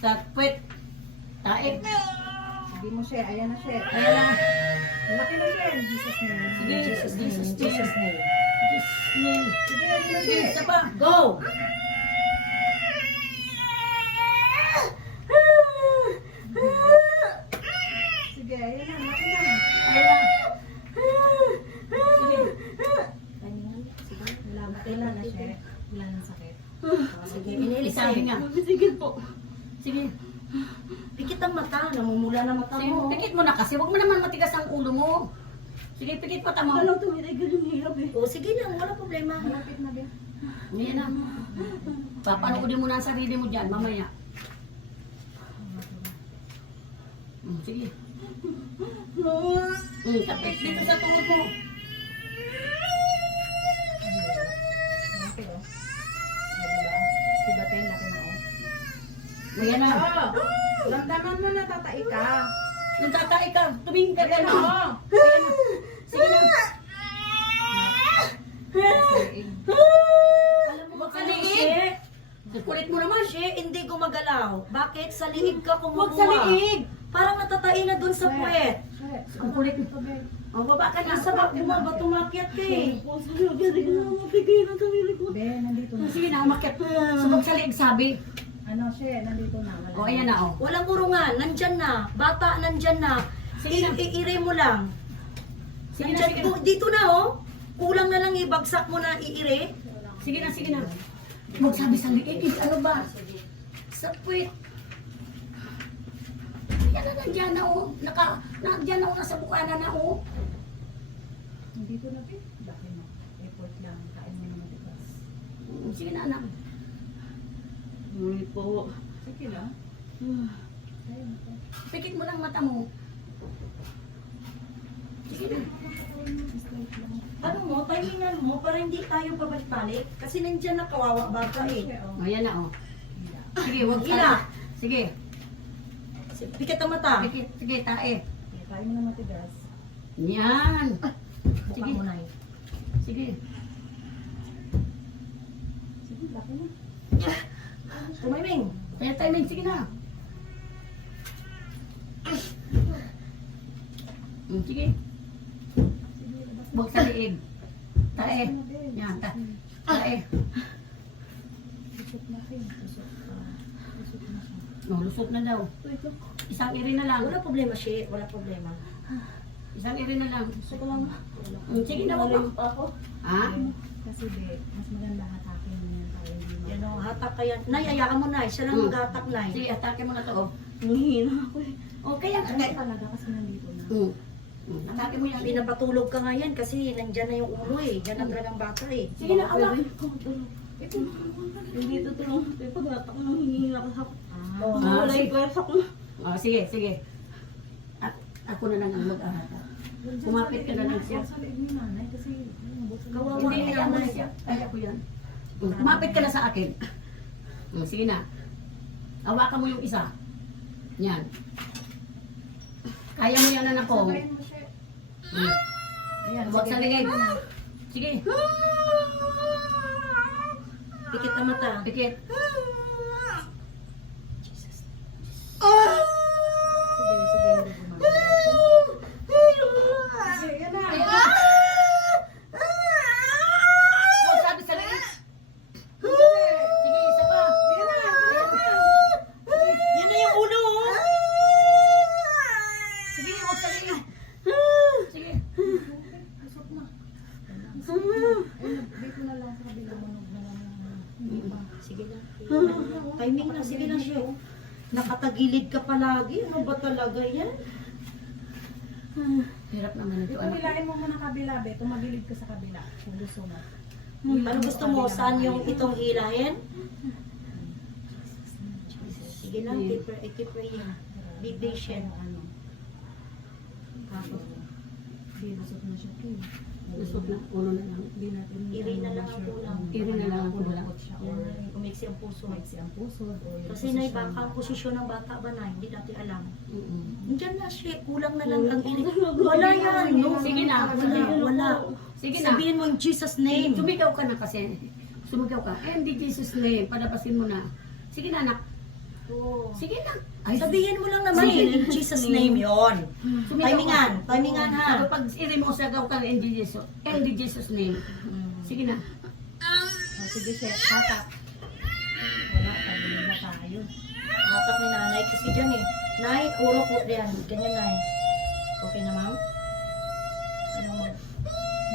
Sa puwet. Tae. Sabi mo siya, ayan na siya. Ayan na. Malaki na siya. Jesus name. Sige, Jesus name. Jesus name. Jesus name. Just name. Sige, ayan na Sige, siya. isa pa. Go! Sige, ayan na. Malaki na. Ayan na. Sige. Wala na siya. Wala na sakit. Sige, inilis Isabi nga. Sige po. Sige. Pikit ang mata, namumula na mata Sige, mo. pikit mo na kasi. Huwag mo naman matigas ang ulo mo. Sige, pikit mata mo. Alam tumitigil yung hirap eh. O sige lang, wala problema. Malapit na din. Ayan na. Papanoodin mo na ang sarili mo dyan, mamaya. Sige. Kapit dito sa tungod mo. Malaki oh. Diba tayo, laki na oh. Ayan na. Oh! Ramdaman mo na tatay ka. Nung tatay ka, tumingin ka Ayan gano'n. oh. Ayan na. Sige na. Alam mo, Huwag ka ano, liig. She? Kulit mo naman. She, hindi gumagalaw. Bakit? Sa liig ka kumukuha. Huwag sa liig. Parang natatain na dun sa puwet. Ang kulit mo. O, baba ka na. Nasa ba, bumaba, tumakyat ka eh. Be, nandito na. Sige na, umakyat. Subog sa liig sabi. Ano siya, nandito na. Wala. O, ayan na, o. Walang urungan, nandyan na. Bata, nandyan na. Sige na. Iire mo lang. Sige na, Nandyan, sige na. dito na oh. Kulang na lang ibagsak mo na iire. Sige na, sige na. Huwag sabi sa liig. Ano ba? Sa puwit. Yan na, nandyan na, o. Nandyan na, o. Nasa bukana na, o. Nandito na, Be. Laki na. Effort lang. Kain mo na matigas. Sige na, anak. Uy po. Sige lang. Ayun. Pikit mo lang mata mo. Sige na. Ano mo, timingan mo para hindi tayo pabalik-balik. Kasi nandyan na kawawa bata eh. O, yan na, o. Sige, huwag Ila. Sige. Pikit ang mata. Pikit, sige, tae. Kain mo na matigas. Yan. Buka Sige. mo na eh. Sige. Sige, laki na. Tumiming. Kaya timing, sige na. Sige. Huwag sa liig. Tae. Yan, tae. Lusot natin. Lusot pa. Lusot na siya. No, lusot na daw. Isang iri na lang. Wala problema siya, wala problema. Isang iri na lang. Gusto ko lang. Sige na, huwag mo. ako. Ha? Kasi Be, mas maganda hatakin mo yan tayo. Yan o, hatak ka yan. Nay, ayaan mo Nay. Siya lang maghatak Nay. Sige, atake mo na to. Oh. Nihina ako eh. Okay yan. Ano talaga kasi nandito na. Atake mo yan. Pinapatulog ka nga yan kasi nandyan na yung ulo eh. Diyan ang ng bata eh. Sige na, awak. Hindi ito tulong. Pag-hatak mo, hihina ka. Oh, Ah, Wala sige. yung pwersa ko. Oh, sige, sige. At ako na lang ang mag-ahata. Kumapit ka na lang siya. Sa liig ni nanay kasi Kawawa. Hindi, kaya mo na siya. Kaya ko yan. Kumapit ka na sa akin. Sige na. Hawakan mo yung isa. Yan. Kaya mo yan, anak ko. Sabayin mo siya. Ayan, Huwag sa sige. liig. Sige. Pikit ang mata. Pikit. Sige, sige, hindi gumagalaw. Sige, yan na. Huwag sabi sa liig. Sige, isa pa. Yan na yung ulo oh. Sige, huwag sa liig. Sige. Lusot na. Dito na lang sa kabila mo. Sige lang. Timing na. Sige lang siya. Nakatagilid ka palagi. Ano ba talaga yan? Hirap naman ito, Ito, anak. hilahin mo muna kabila, Be. Tumagilid ka sa kabila. Kung gusto mo. Ano gusto mo? Saan yung itong hilahin? Sige lang. Keep praying. Be patient. Ano? Kapag di lusot na siya. Lusot na, ulo na lang. Hindi natin Iri na lang ang kulang. Iri na lang ang kulang. siya Yan, or umiksi ang puso. maiksi ang pusod or yung Kasi Nay, posisyon baka ang ng posisyon ng bata ba na, hindi natin alam. Mm-mm. Diyan na siya, kulang na lang ang iri. Wala yan, no? Sige na. Wala. Sige na. Sabihin mo in Jesus' name. Sumigaw ka na kasi. Sumigaw ka. And in Jesus' name, palabasin mo na. Sige na, anak. Oo. Sige na. Ay, Sabihin mo lang naman, Sige. in Jesus' name yon. Sumigaw Timingan, ka. timingan ha. Sabi, pag iri mo sa gaw ka in Jesus name. Sige na. Oh, sige, Seth. Hatak. Wala, pabili na tayo. Hatak ni nanay kasi dyan eh. Nay, puro po yan. Ganyan, nay. Okay na, ma'am? Anong mag...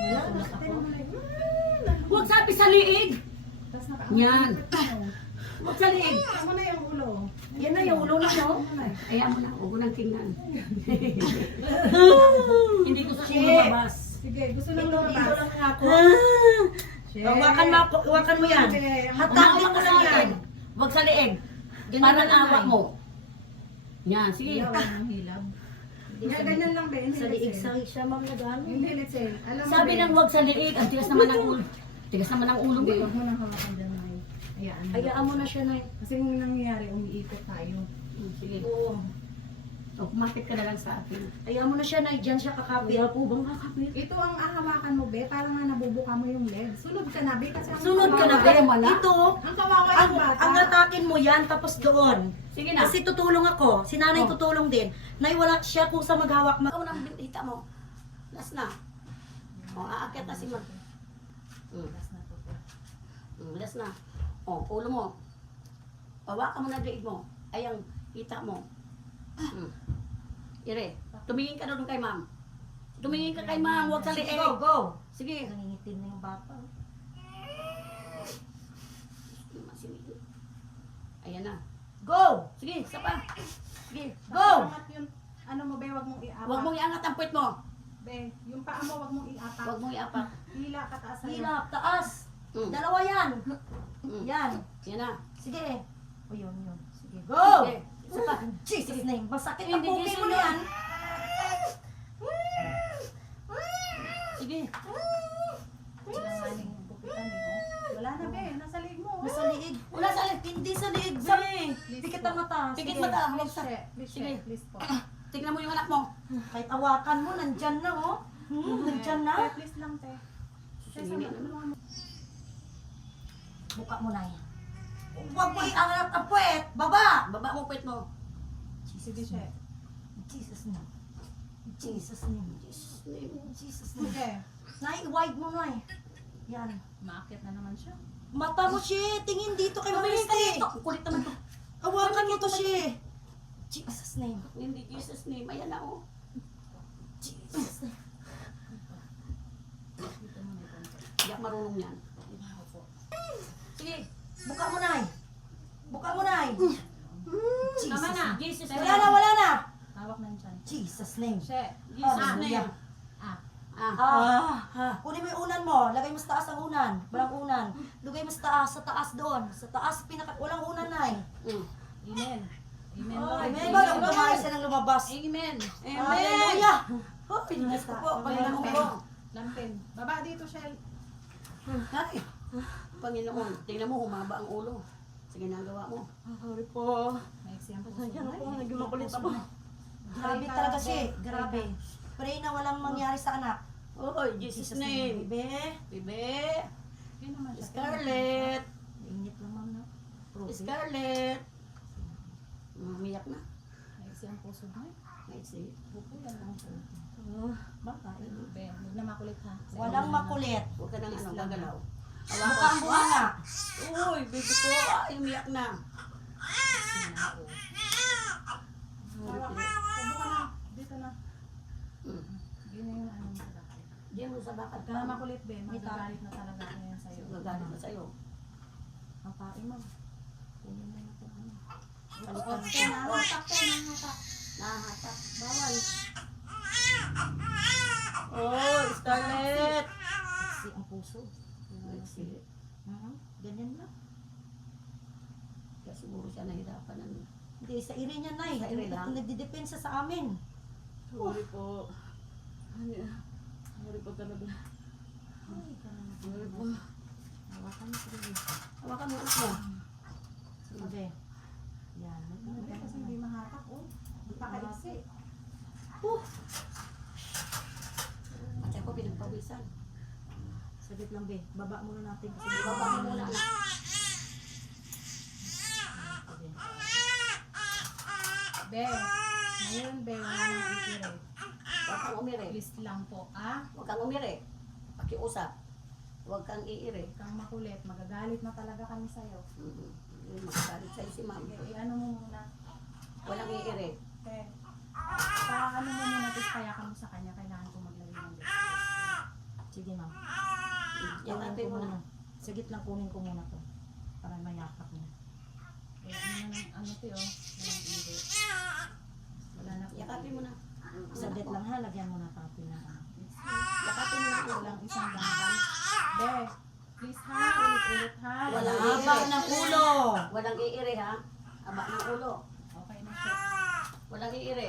Wala, Tulak nakatay ako? naman eh. Huwag sabi sa liig. Tapos Yan. Huwag sa liig. Tama na yung ulo. Yan na, yung ulo na, no? Ayaw mo na. Huwag mo nang tingnan. Hindi ko sa Shit. lumabas. Sige, gusto lang Dito lumabas. lang nga ako. Shit. Hawakan mo yan. Hatakin mo lang yan. Huwag sa liig. Ganyan Para na lang, awa Nay. mo. Yan, sige. Iyaw ang hilab. Yeah, ganyan lang din. Sa liig siya, ma'am, na gano'n. Hindi, let's say. Alam mo, Sabi Ben, nang huwag sa liig. Ang tigas naman ng ulo. Tigas naman ng ulo mo. Hindi, huwag mo nang hawakan dyan, Nay. Hayaan mo. Hayaan mo na siya, nay. Kasi yung nangyayari, umiikot tayo. Sige. Oo. O, kumapit ka na lang sa akin. Hayaan mo na siya, nay. Diyan siya kakapit. po bang kakapit? Ito ang ahawakan mo, Be. Parang nga nabubuka mo yung leg. Sunod ka na, Be. Kasi ang Sunod ka na, kawawa- be. wala. Ito, Ang kawawa ang, yung bata. ang atakin mo yan, tapos doon. Sige na. Kasi tutulong ako. Si nanay Oh. tutulong din. Nay, wala siya kung sa maghawak. Ikaw nang hita mo. Last na. O, aakyat na si Mag. Last na to, Be. Last na. O, ulo mo. Hawakan mo na liig mo. Ay, ang hita mo. Ire, tumingin ka na doon kay ma'am. Tumingin ka kay ma'am, huwag sa liig. Go, go. Sige. Nangingitim na yung bata. Ayan na. Go! Sige, isa pa. Sige. Go! Angat yung, ano mo, Be, wag mong iapak. Huwag mong iangat ang puwet mo. Be, yung paa mo, wag mong iapak. Huwag mong iapak. Hila ka taas sa'yo. Hilap, taas. Mm. Dalawa yan. Mm. Yan. Yan na. Sige. O yun, yun. Sige, go! Sige. Isa pa. In Jesus' name. Masakit Hindi, ang puki Jesus mo na yan. Sige. Sinangaling yung bukitan, eh, no? Wala na, Be. Nasa leg mo. Nasa liig. Wala sa liig. Hindi sa liig, Sa- be. Pikit ang mata. Pikit Sige. mata. Please, She. Please, Sige. She. Please po. Tignan mo yung anak mo. Kahit awakan mo, nandyan na, oh. Nandyan na. Te, please lang, te. Te, Sige na. tulungan mo. Buka mo na yan. Huwag mo iangat ang puwet. Baba! Baba mo puwet mo. Sige, She. In Jesus' name. In Jesus' name. Jesus name. In Jesus' name. Sige. Nay, wide mo, Nay. Yan. Maakyat na naman siya. Mata mo, She. Tingin dito kay Tumingin ka Mamiste. dito. Ang kulit naman to. Hawakan mo to, She. Jesus' name. Hindi Jesus name. Ayan na oh. Jesus' name. Dito mo na ito. Hindi ako marunong yan. Sige. Buka mo, Nay. Buka mo, Nay. Jesus Tama na. name. Jesus Wala na, wala na. Hawak na dyan. Jesus name. She. Jesus Hallelujah. name. Ah. Ah. Kunin mo yung unan mo. Lagay mo sa taas ang unan. Walang unan. Lagay mo sa taas doon. Sa taas, walang unan, Nay. Mm. Amen. Amen, Oh, Lord. amen. Bago tumayo siya ng lumabas. Amen. Hallelujah. Oh, Diyos ko po. Panginoon ko. Lampin. Baba dito, Shell. Ay. Panginoon, tingnan mo, humaba ang ulo. Sa ginagawa mo. Sorry po. Maiksi ang puso. Pasensya na po. Ay, Naging makulit puso ako. mo. Grabe talaga siya. Grabe. Pray na walang mangyari sa anak. Oh, Jesus name. Bebe. Bebe. Yun naman siya. Scarlett. Init lang, ma'am, na. Scarlett. Umiyak na. Maiksi ang puso mo. Maiksi. Buko yan lang po. Baka. Be, huwag na makulit ha. Walang makulit. Huwag ka nang ano, gagalaw. Mukha ang bunga. Uy, baby ko. Ay, umiyak na. Hawak na. Tubo ka na. Dito na. Mm. Yun na yung ano mo sa bakit. Diyan mo sa bakal Huwag ka na makulit, Be. Magagalit na talaga ako yan sa'yo. Gagalit na sa'yo. Ang pain mo. Kunin mo na ito. Huwag ka na. Hatak ka na. Hatak. Nahatak. Bawal. Oh, Scarlett. Kasi ang puso. Maiksi. Ganyan lang. Kaya siguro siya nahirapan. Ano. Hindi, sa iri niya, Nay. Sa iri lang? Nagdidepensa sa amin. Sorry po. Sorry po talaga. Ay, ganun. Sorry po. Hawakan mo, sige. Hawakan mo anak mo. Sige. Yan. Be, kasi hindi mahatak. Oh. Pakaiksi. At ako pinagpawisan. Saglit lang, Be. Baba muna natin kasi Baba mo muna anak. Sige. Be, ngayon, be, wala nang iire. Huwag kang umiri. Please lang po, ah. Huwag kang umiri. Pakiusap. Huwag kang iiri. Huwag kang makulit. Magagalit na talaga kami sa'yo. Magagalit sa'yo si ma'am. Okay, ano mo muna. Walang iiri. Okay. Ano mo muna, tapos payakan mo sa kanya. Kailangan ko maglagay ng lipstick. Sige, ma'am. Yakapin mo na. Sa gitna kunin ko muna to. Para mayakap niya. Kaya ano to yun? Walang iire. Wala na po. Yakapin mo na. Saglit lang ha, lagyan mo na tapi na. Yakapin mo na. Walang isang danggal. Be, please ha, ulit-ulit ha. Wala. Haba ng ulo! Walang iiri ha. Aba ng ulo. Okay na siya. Walang iiri.